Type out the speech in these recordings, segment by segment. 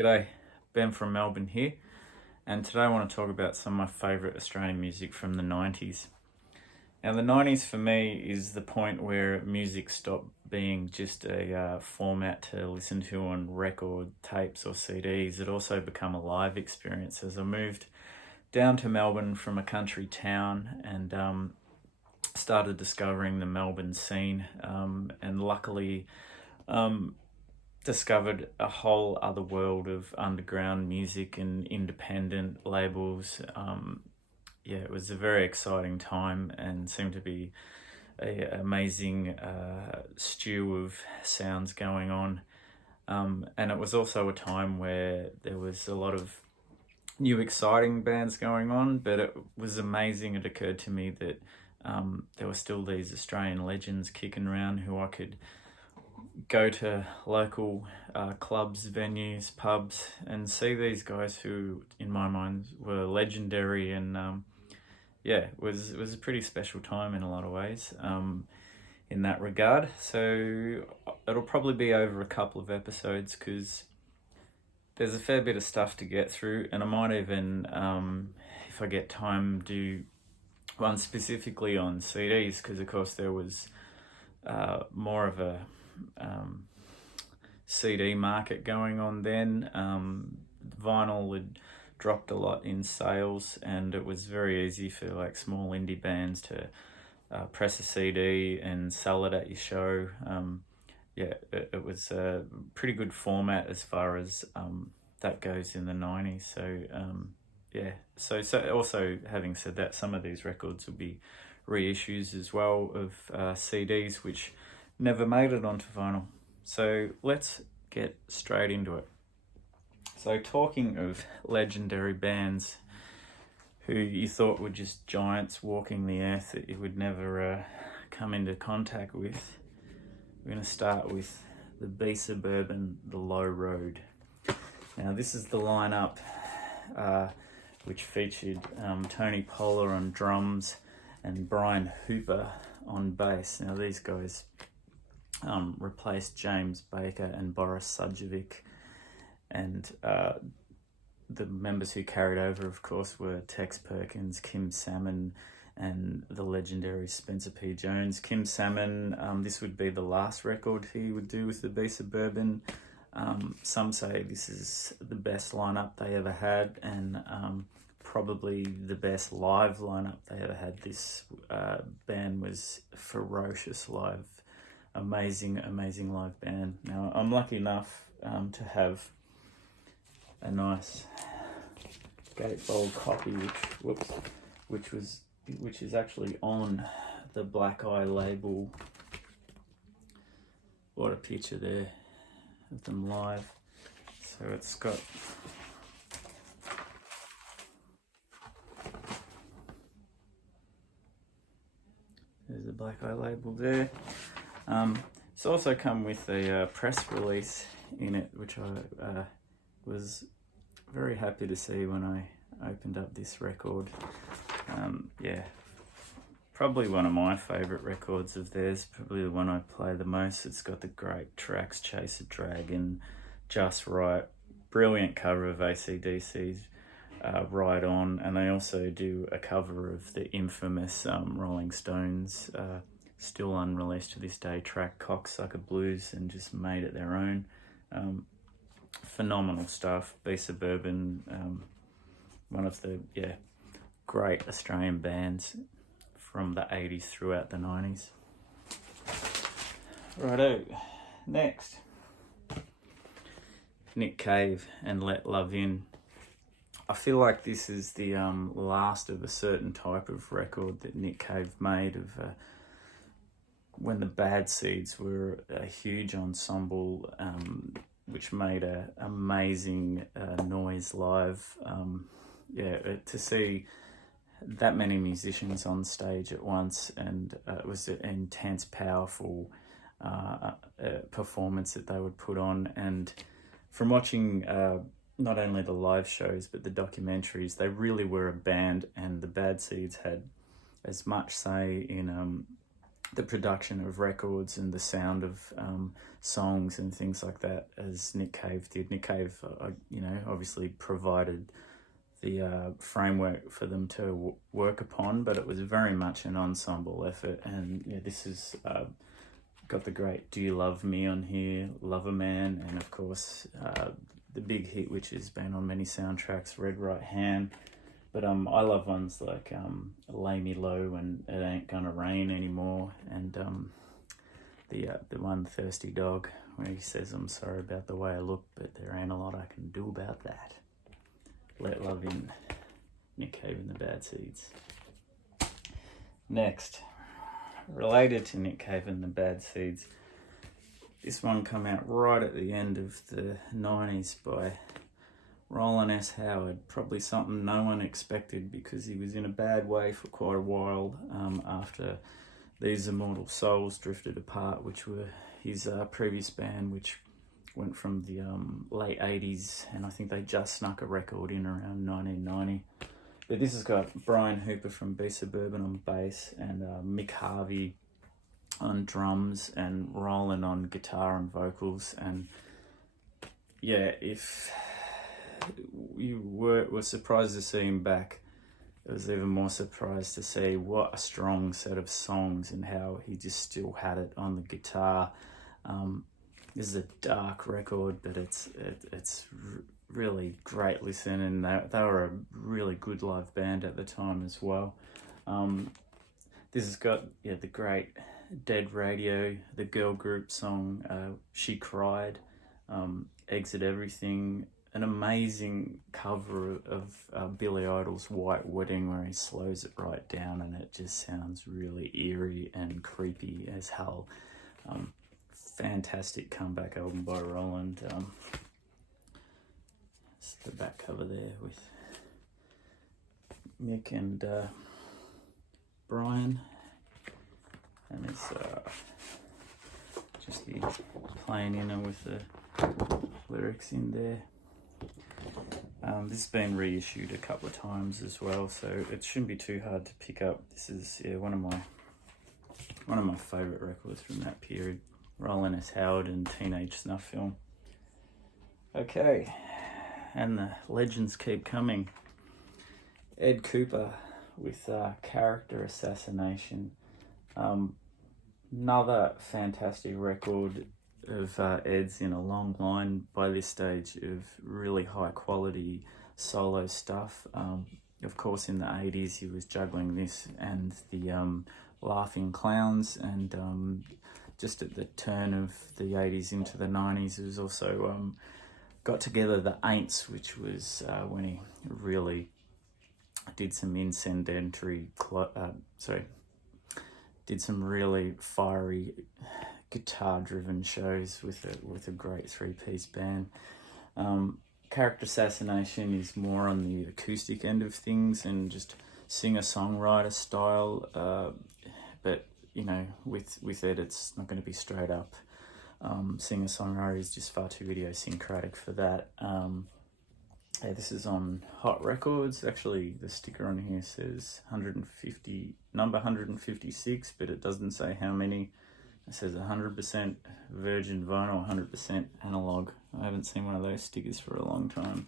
G'day, Ben from Melbourne here, and today I want to talk about some of my favourite Australian music from the 90s. Now, the 90s for me is the point where music stopped being just a format to listen to on record, tapes, or CDs. It also became a live experience as I moved down to Melbourne from a country town and started discovering the Melbourne scene, and luckily discovered a whole other world of underground music and independent labels. It was a very exciting time and seemed to be an amazing stew of sounds going on. And it was also a time where there was a lot of new exciting bands going on, but it was amazing. It occurred to me that there were still these Australian legends kicking around who I could go to local clubs, venues, pubs, and see these guys who, in my mind, were legendary. And it was a pretty special time in a lot of ways in that regard. So it'll probably be over a couple of episodes because there's a fair bit of stuff to get through, and I might even, if I get time, do one specifically on CDs because, of course, there was more of a CD market going on then. Vinyl had dropped a lot in sales, and it was very easy for like small indie bands to press a CD and sell it at your show. It was a pretty good format as far as that goes in the 90s. So also, having said that, some of these records will be reissues as well of CDs which never made it onto vinyl. So let's get straight into it. So talking of legendary bands who you thought were just giants walking the earth that you would never come into contact with, we're going to start with the Suburban The Low Road. Now this is the lineup which featured Tony Polar on drums and Brian Hooper on bass. Now these guys replaced James Baker and Boris Sujovic, and the members who carried over, of course, were Tex Perkins, Kim Salmon, and the legendary Spencer P. Jones. Kim Salmon, this would be the last record he would do with the Suburban. Some say this is the best lineup they ever had, and probably the best live lineup they ever had. This band was ferocious live. Amazing live band. Now I'm lucky enough to have a nice gatefold copy, which is actually on the Black Eye label. What a picture there of them live. So it's got there's the Black Eye label there. It's also come with a press release in it, which I was very happy to see when I opened up this record. Probably one of my favourite records of theirs, probably the one I play the most. It's got the great tracks, Chase a Dragon, Just Right, brilliant cover of AC/DC's Ride On, and they also do a cover of the infamous Rolling Stones still unreleased to this day track Cocksucker Blues, and just made it their own. Phenomenal stuff. Suburban, one of the great Australian bands from the 80s throughout the 90s. Righto, next, Nick Cave and Let Love In. I feel like this is the last of a certain type of record that Nick Cave made of when the Bad Seeds were a huge ensemble, which made an amazing noise live. To see that many musicians on stage at once, and it was an intense, powerful performance that they would put on. And from watching not only the live shows but the documentaries, they really were a band, and the Bad Seeds had as much say in the production of records and the sound of songs and things like that as Nick Cave did. Nick Cave, obviously provided the framework for them to work upon, but it was very much an ensemble effort. And this is got the great Do You Love Me on here, Lover Man, and of course the big hit which has been on many soundtracks, Red Right Hand. But I love ones like Lay Me Low and It Ain't Gonna Rain Anymore, and the one Thirsty Dog, where he says, I'm sorry about the way I look, but there ain't a lot I can do about that. Let Love In, Nick Cave and the Bad Seeds. Next, related to Nick Cave and the Bad Seeds, this one come out right at the end of the 90s by Roland S. Howard. Probably something no one expected, because he was in a bad way for quite a while after These Immortal Souls drifted apart, which were his previous band, which went from the late 80s, and I think they just snuck a record in around 1990. But this has got Brian Hooper from B Suburban on bass, and Mick Harvey on drums, and Roland on guitar and vocals. And yeah, if you were surprised to see him back, I was even more surprised to see what a strong set of songs and how he just still had it on the guitar. This is a dark record, but it's really great listen, and they were a really good live band at the time as well. This has got the great Dead Radio, the girl group song She Cried, Exit Everything, an amazing cover of Billy Idol's White Wedding, where he slows it right down and it just sounds really eerie and creepy as hell. Fantastic comeback album by Roland. It's the back cover there with Mick and Brian, and it's just the plain inner with the lyrics in there. This has been reissued a couple of times as well, so it shouldn't be too hard to pick up. This is one of my favourite records from that period. Roland S. Howard and Teenage Snuff Film. Okay, and the legends keep coming. Ed Cooper with Character Assassination. Another fantastic record of Ed's, in a long line by this stage of really high quality solo stuff. Of course, in the 80s he was juggling this and the Laughing Clowns, and just at the turn of the 80s into the 90s, it was also got together the Aints, which was when he really did some did some really fiery guitar-driven shows with a great three-piece band. Character Assassination is more on the acoustic end of things and just singer-songwriter style, but with Ed, it's not going to be straight up singer-songwriter. Is just far too idiosyncratic for that. This is on Hot Records. Actually, the sticker on here says number 156, but it doesn't say how many. It says 100% virgin vinyl, 100% analog. I haven't seen one of those stickers for a long time.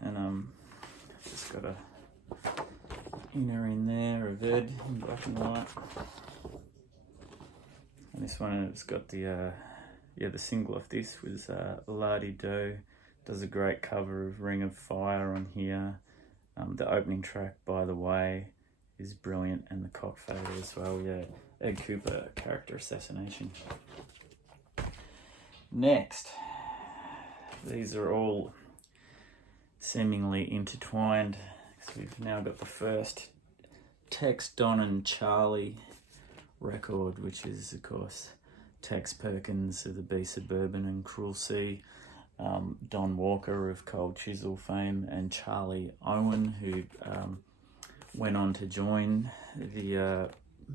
And just got a inner in there of Ed in black and white. And this one, it's got the single of this was La-Di-Do. Does a great cover of Ring of Fire on here. The opening track, By the Way, is brilliant, and the Cockfader as well. Yeah, Ed Cooper, Character Assassination. Next, these are all seemingly intertwined, because we've now got the first Tex, Don and Charlie record, which is, of course, Tex Perkins of the B Suburban and Cruel Sea, Don Walker of Cold Chisel fame, and Charlie Owen, who went on to join the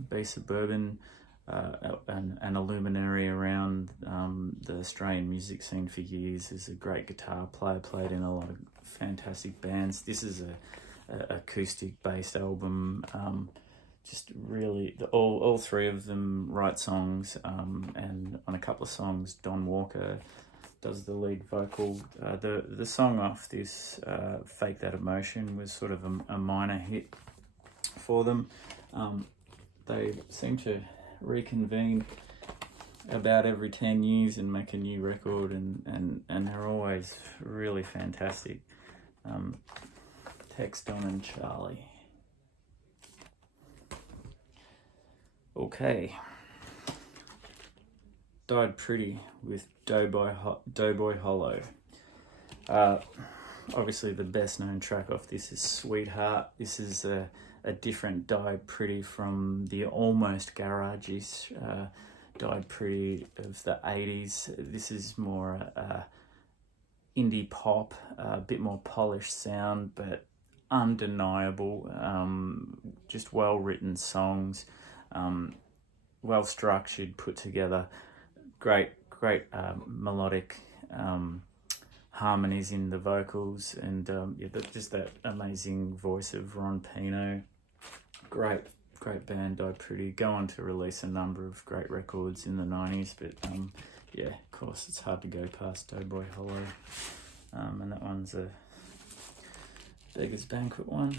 B Suburban, and a luminary around the Australian music scene for years. Is a great guitar player, played in a lot of fantastic bands. This is a acoustic based album, just really, all three of them write songs, and on a couple of songs, Don Walker does the lead vocal. The song off this, Fake That Emotion, was sort of a minor hit for them. They seem to reconvene about every 10 years and make a new record, and they're always really fantastic. Tex, Don and Charlie. Okay. Died Pretty with Doughboy Hollow. Obviously the best known track off this is Sweetheart. This is a different Died Pretty from the almost garage-ish Died Pretty of the 80s. This is more indie pop, a bit more polished sound, but undeniable. Just well-written songs, well-structured, put together. Great melodic harmonies in the vocals, and just that amazing voice of Ron Pino. Great band, Died Pretty. Go on to release a number of great records in the 90s, but yeah, of course, it's hard to go past Doughboy Hollow. And that one's a Beggars Banquet one.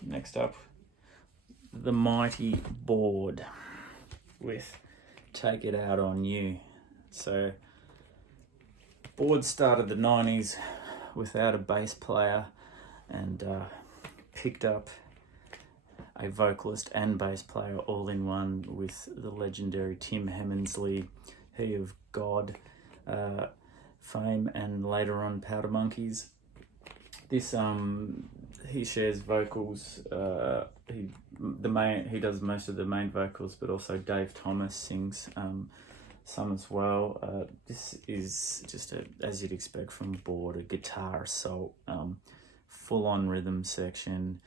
Next up, The Mighty Board with Take It Out On You. So, Board started the 90s without a bass player, and picked up a vocalist and bass player all in one with the legendary Tim Hemmensley, he of God fame, and later on Powder Monkeys. This he shares vocals. He does most of the main vocals, but also Dave Thomas sings some as well. This is just as you'd expect from Board, a guitar assault, full on rhythm section,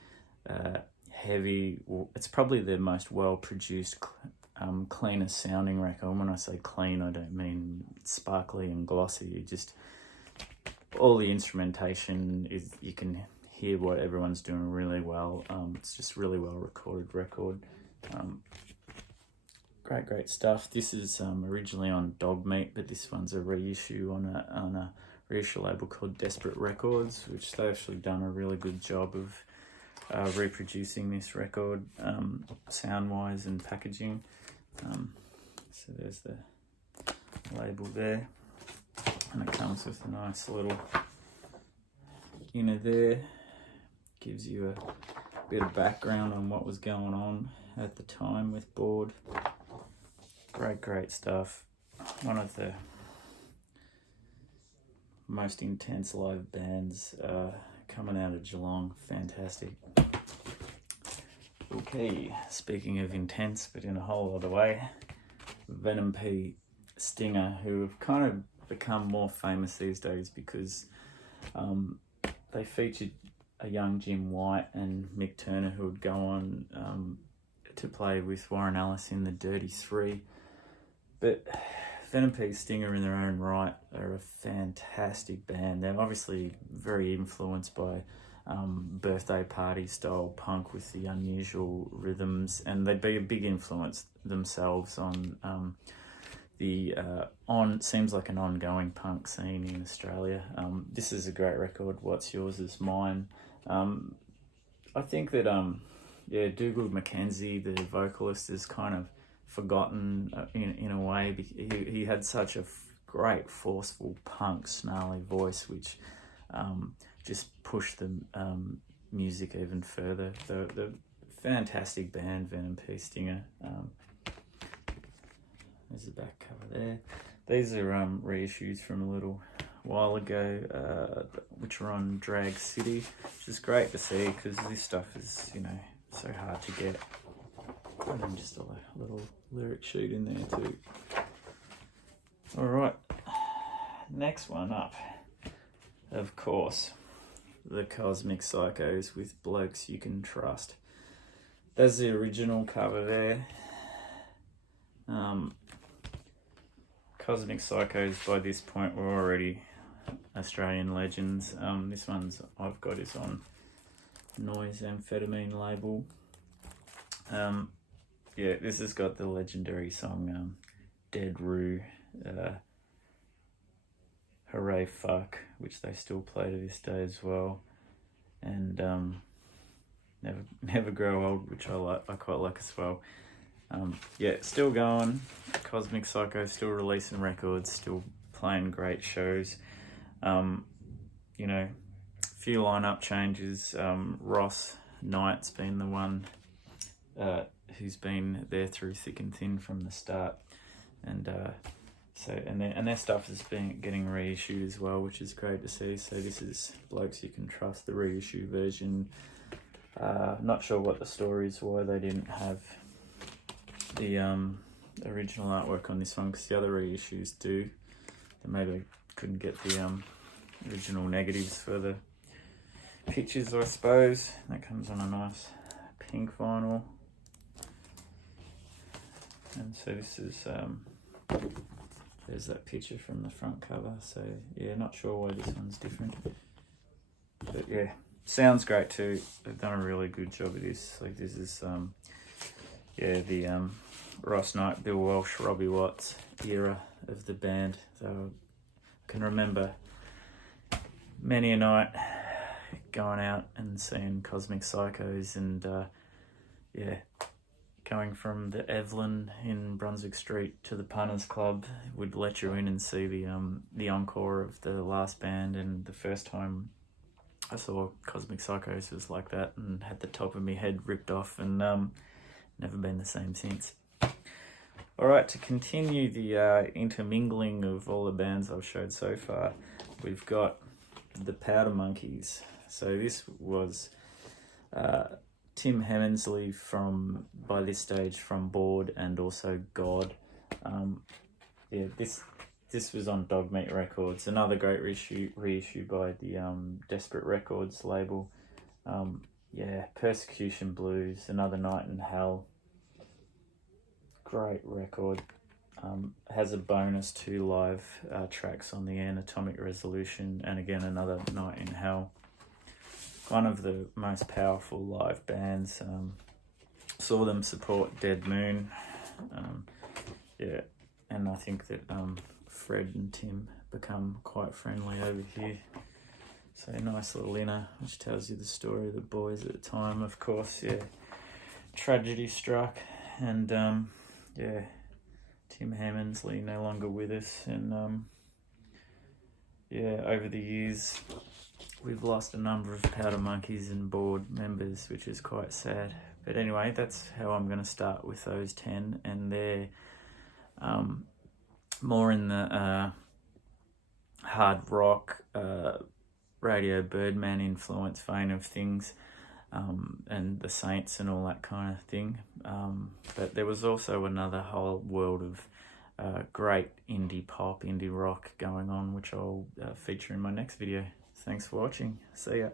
heavy. It's probably their most well produced, cleanest sounding record. When I say clean, I don't mean sparkly and glossy. Just all the instrumentation is, you can hear what everyone's doing really well. It's just really well recorded record. Great stuff. This is originally on Dog Meat, but this one's a reissue on a reissue label called Desperate Records, which they've actually done a really good job of reproducing this record, sound-wise and packaging. So there's the label there, and it comes with a nice little inner there. Gives you a bit of background on what was going on at the time with Board. Great stuff. One of the most intense live bands coming out of Geelong. Fantastic. Okay, speaking of intense, but in a whole other way, Venom P Stinger, who have kind of become more famous these days because they featured a young Jim White and Mick Turner, who would go on to play with Warren Ellis in the Dirty Three. But Venom P Stinger in their own right are a fantastic band. They're obviously very influenced by birthday party style punk with the unusual rhythms, and they'd be a big influence themselves on seems like an ongoing punk scene in Australia. This is a great record. What's Yours Is Mine. I think that Dougal Mackenzie, the vocalist, is kind of forgotten in a way. He had such a great, forceful, punk, snarly voice, which just pushed the music even further. The fantastic band, Venom P Stinger. There's the back cover there. These are reissues from a little while ago, which are on Drag City, which is great to see because this stuff is, so hard to get. And then just a little lyric sheet in there too. All right, next one up, of course, the Cosmic Psychos with Blokes You Can Trust. There's the original cover there. Cosmic Psychos by this point were already Australian legends. This one's I've got is on noise amphetamine label. Yeah, this has got the legendary song Dead Roo, Hooray Fuck, which they still play to this day as well, and Never Grow Old, which I quite like as well. Yeah, still going. Cosmic Psycho still releasing records, still playing great shows. You know, a few lineup changes. Ross Knight's been the one who's been there through thick and thin from the start, and their stuff has been getting reissued as well, which is great to see. So this is Blokes You Can Trust, the reissue version. Not sure what the story is, why they didn't have the original artwork on this one, because the other reissues do. They maybe couldn't get the original negatives for the pictures, I suppose. That comes on a nice pink vinyl. And so this is, there's that picture from the front cover. So yeah, not sure why this one's different. But yeah, sounds great too. They've done a really good job of this. Like this is, yeah, the Ross Knight, Bill Walsh, Robbie Watts era of the band. So I can remember many a night going out and seeing Cosmic Psychos, and yeah, going from the Evelyn in Brunswick Street to the Punters Club would let you in and see the encore of the last band. And the first time I saw Cosmic Psychos was like that, and had the top of my head ripped off, and never been the same since. Alright, to continue the intermingling of all the bands I've showed so far, we've got the Powder Monkeys. So this was Tim Hemmensley by this stage, from Bored and also God. Yeah, this was on Dogmeat Records, another great reissue by the Desperate Records label. Yeah, Persecution Blues, Another Night in Hell. Great record. Has a bonus 2 live tracks on the end, Atomic Resolution, and again Another Night in Hell. One of the most powerful live bands. Saw them support Dead Moon. Yeah, and I think that Fred and Tim become quite friendly over here. So nice little inner, which tells you the story of the boys at the time. Of course, yeah, tragedy struck, and yeah, Tim Hemmensley no longer with us, and yeah, over the years we've lost a number of Powder Monkeys and Bored members, which is quite sad. But anyway, that's how I'm going to start with those 10, and they're more in the hard rock, Radio Birdman influence vein of things, and the Saints and all that kind of thing. But there was also another whole world of great indie pop, indie rock going on, which I'll feature in my next video. Thanks for watching. See ya.